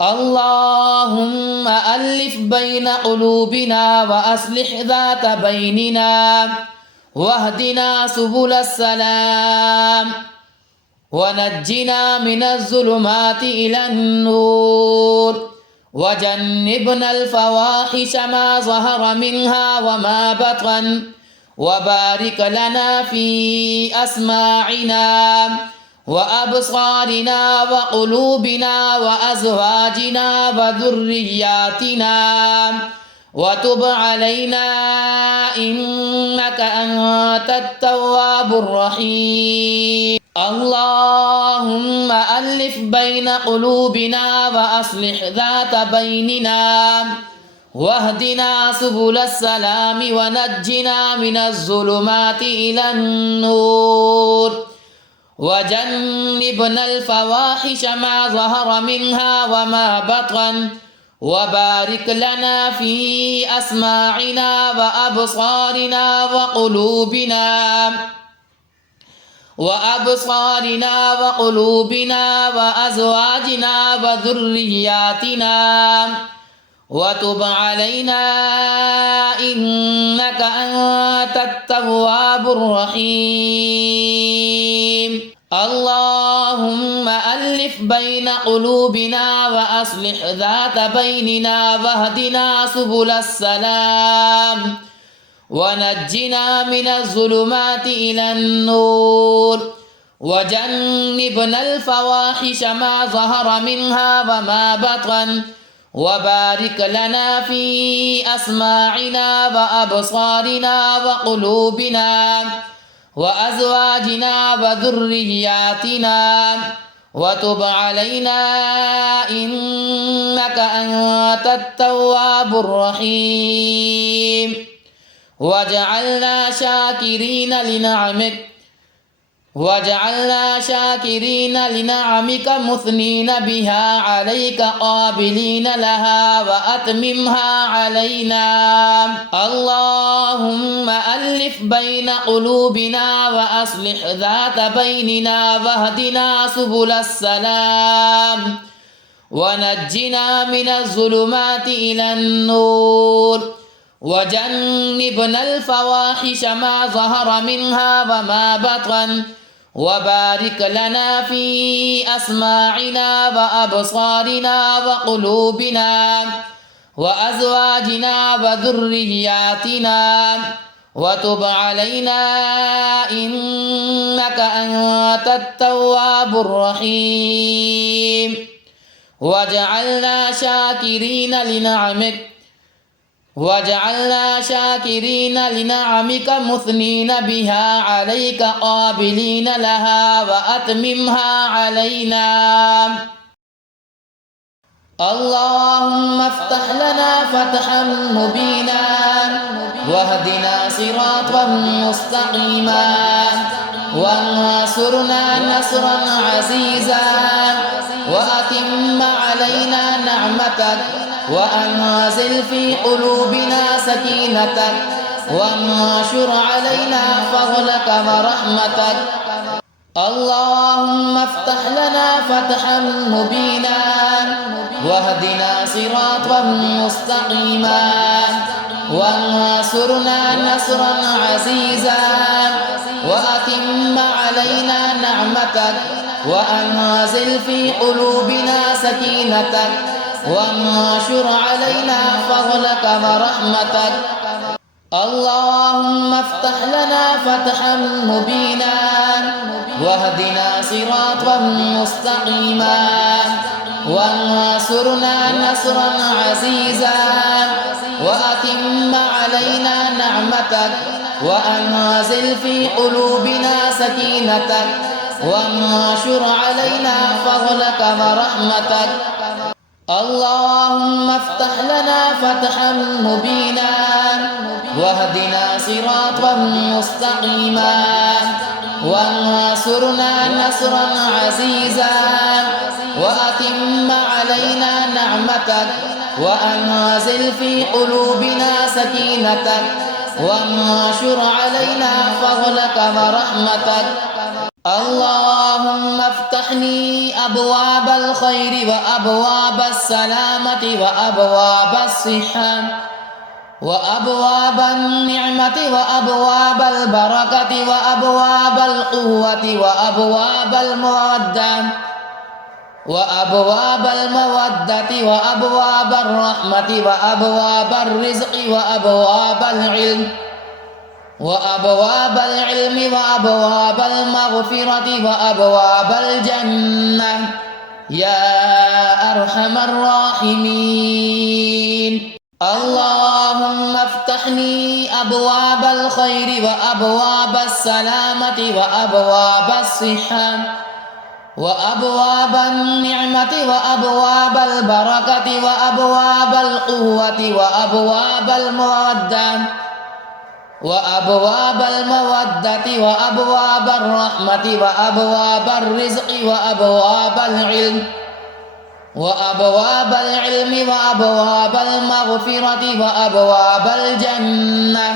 اللهم ألف بين قلوبنا وأصلح ذات بيننا واهدنا سبل السلام ونجنا من الظلمات إلى النور وجنبنا الفواحش ما ظهر منها وما بطن وبارك لنا في أسماعنا وأبصارنا وقلوبنا وأزواجنا وذرياتنا وتب علينا إنك أنت التواب الرحيم. اللهم ألف بين قلوبنا وأصلح ذات بيننا واهدنا سبل السلام ونجنا من الظلمات إلى النور وجنبنا الفواحش ما ظهر منها وما بطن وبارك لنا في أسماعنا وأبصارنا وقلوبنا وأزواجنا وذرياتنا وتب علينا إنك أنت التواب الرحيم. اللهم ألف بين قلوبنا وأصلح ذات بيننا واهدنا سبل السلام ونجنا من الظلمات إلى النور وجنبنا الفواحش ما ظهر منها وما بطن وبارك لنا في أسماعنا وأبصارنا وقلوبنا وأزواجنا وذرياتنا وتب علينا إنك أنت التواب الرحيم. وجعلنا شاكرين لنعمك مثنين بها عليك قابلين لها وأتممها علينا. اللهم ألف بين قلوبنا وأصلح ذات بيننا واهدنا سبل السلام ونجنا من الظلمات إلى النور وجنبنا الفواحش ما ظهر منها وما بطن وبارك لنا في أسماعنا وأبصارنا وقلوبنا وأزواجنا وذرياتنا وتب علينا إنك أنت التواب الرحيم. وجعلنا شاكرين لنعمك مثنين بها عليك قابلين لها وأتممها علينا. اللهم افتح لنا فتحا مبينا واهدنا صراطا مستقيما وانصرنا نصرا عزيزا وأتم علينا نعمتك وأنزل في قلوبنا سكينتك وانشر علينا فضلك ورحمتك. اللهم افتح لنا فتحا مبينا واهدنا صراطا مستقيما وانصرنا نصرا عزيزا وأتم علينا نعمتك وأنزل في قلوبنا سكينتك وانشر علينا فضلك ورحمتك. اللهم افتح لنا فتحا مبينا واهدنا صراطا مستقيما وانصرنا نصرا عزيزا وأتم علينا نعمتك وأنزل في قلوبنا سكينتك وانشر علينا فضلك ورحمتك. اللهم افتح لنا فتحا مبينا واهدنا صراطا مستقيما وانصرنا نصرا عزيزا وأتم علينا نعمتك وأنزل في قلوبنا سكينتك وانشر علينا فضلك ورحمتك. اللهم افتح افتح لي أبواب الخير وأبواب السلامة وأبواب الصحة وأبواب النعمة وأبواب البركة وأبواب القوة وأبواب المودة وأبواب الرحمة وأبواب الرزق وأبواب العلم وأبواب المغفرة وأبواب الجنة يا أرحم الراحمين. اللهم افتح لي أبواب الخير وأبواب السلامة وأبواب الصحة وأبواب النعمة وأبواب البركة وأبواب القوة وأبواب المودة وأبواب الرحمة وأبواب الرزق وأبواب العلم وأبواب المغفرة وأبواب الجنة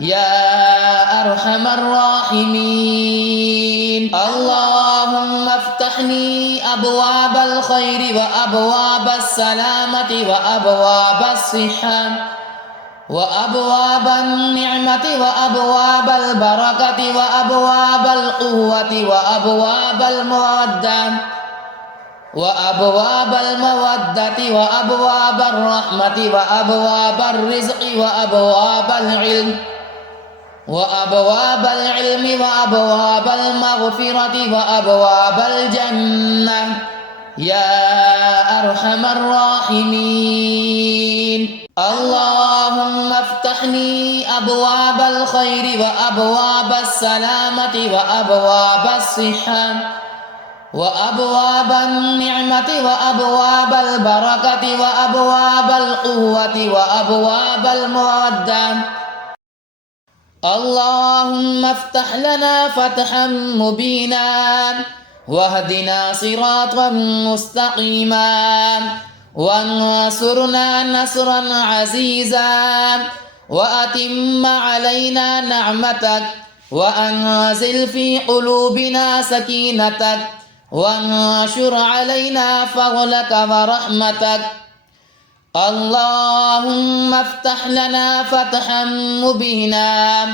يا أرحم الراحمين. اللهم افتح لي أبواب الخير وأبواب السلامة وأبواب الصحة وأبواب النعمة وأبواب البركة وأبواب القوة وأبواب المودة وأبواب الرحمة وأبواب الرزق وأبواب العلم وأبواب المغفرة وأبواب الجنة يا أرحم الراحمين. اللهم افتح لي أبواب الخير وأبواب السلامة وأبواب الصحة وأبواب النعمة وأبواب البركة وأبواب القوة وأبواب المودة. اللهم افتح لنا فتحا مبينا واهدنا صراطا مستقيما وانصرنا نصرا عزيزا وأتم علينا نعمتك وأنزل في قلوبنا سكينتك وانشر علينا فضلك ورحمتك. اللهم افتح لنا فتحا مبينا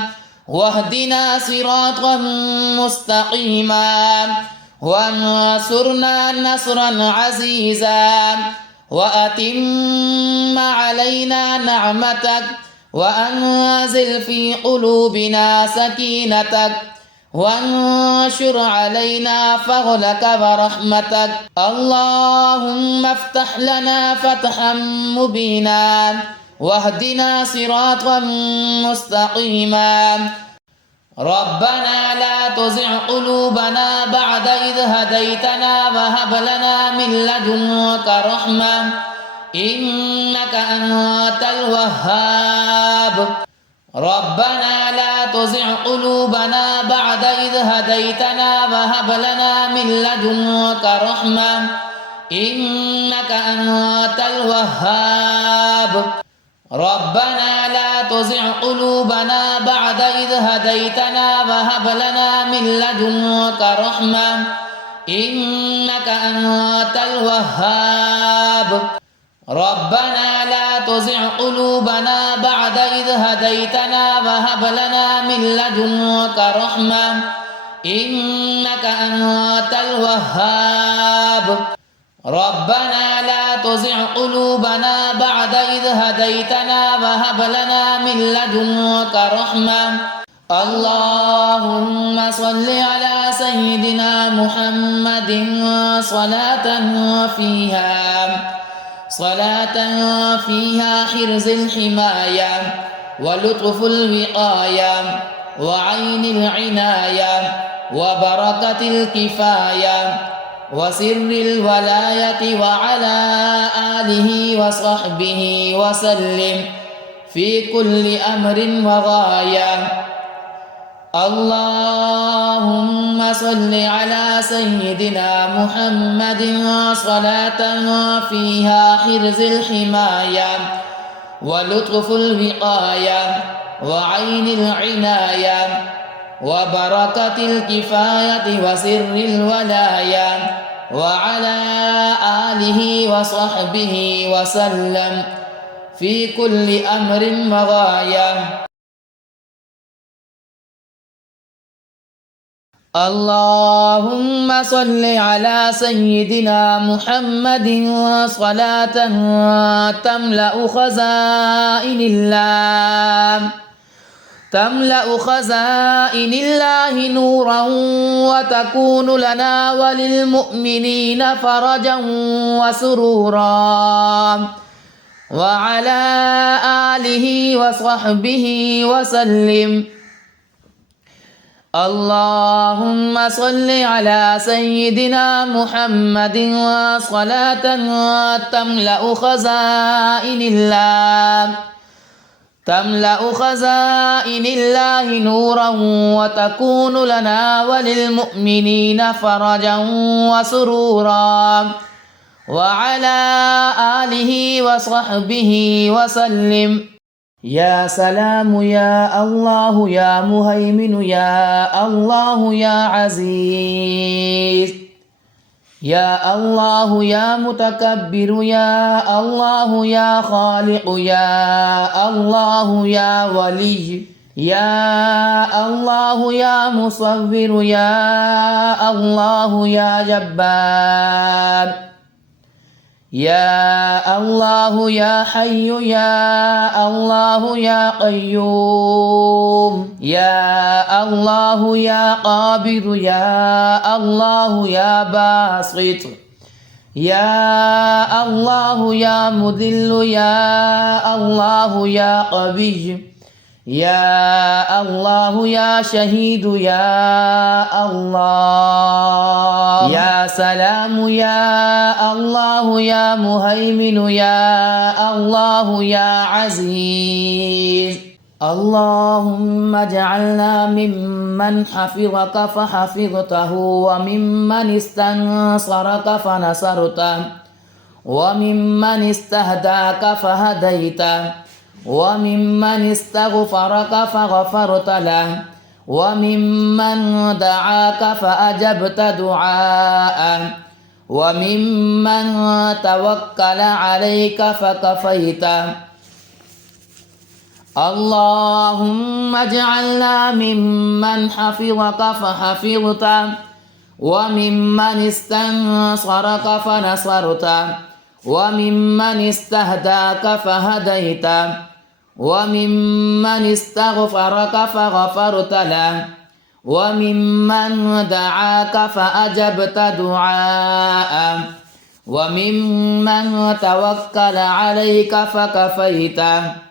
واهدنا صراطا مستقيما وانصرنا نصرا عزيزا وأتم علينا نعمتك وأنزل في قلوبنا سكينتك وانشر علينا فضلك ورحمتك. اللهم افتح لنا فتحا مبينا واهدنا صراطا مستقيما. ربنا لا تزغ قلوبنا بعد إذ هديتنا وهب لنا من لدنك رحمة إنك أنت الوهاب. ربنا لا تزغ قلوبنا بعد إذ هديتنا وهب لنا من لدنك رحمة إنك أنت الوهاب. ربنا لا تزغ قلوبنا بعد إذ هديتنا وهب لنا من لدنك رحمة إنك أنت الوهاب. ربنا لا تزغ قلوبنا بعد إذ هديتنا وهب لنا من لدنك رحمة إنك أنت الوهاب. ربنا لا تزغ قلوبنا بعد إذ هديتنا وهب لنا من لدنك رحمة. اللهم صل على سيدنا محمد صلاة فيها حرز الحماية ولطف الوقاية وعين العناية وبركة الكفاية وسر الولاية وعلى آله وصحبه وسلم في كل أمر وغاية. اللهم صل على سيدنا محمد صلاة فيها حرز الحماية ولطف الوقاية وعين العناية وبركة الكفاية وسر الولاية وعلى آله وصحبه وسلم في كل أمر مغايا. اللهم صل على سيدنا محمد صلاة تملأ خزائن الله نورا وتكون لنا وللمؤمنين فرجا وسرورا، وعلى آله وصحبه وسلم. اللهم صل على سيدنا محمد صلاة تملأ خزائن الله نورا وتكون لنا وللمؤمنين فرجا وسرورا، وعلى آله وصحبه وسلم. يا سلام يا الله يا مهيمن يا الله يا عزيز، يا الله يا متكبر يا الله يا خالق يا الله يا ولي يا الله يا مصور يا الله يا جبار، يا الله يا حي يا الله يا قيوم، يا الله يا قابض يا الله يا باسط، يا الله يا مذل يا الله يا قوي، يا الله يا شهيد يا الله، يا سلام يا الله يا مهيمن يا الله يا عزيز. اللهم اجعلنا ممن حفظك فحفظته، وممن استنصرك فنصرته، وممن استهداك فهديته، وممن استغفرك فغفرت له، وممن دعاك فأجبت دعاءه، وممن توكل عليك فكفيته. اللهم اجعلنا ممن حفظك فحفظته، وممن استنصرك فنصرته، وممن استهداك فهديته، وممن استغفرك فغفرت له، وممن دعاك فأجبت دعاءه، وممن توكل عليك فكفيته.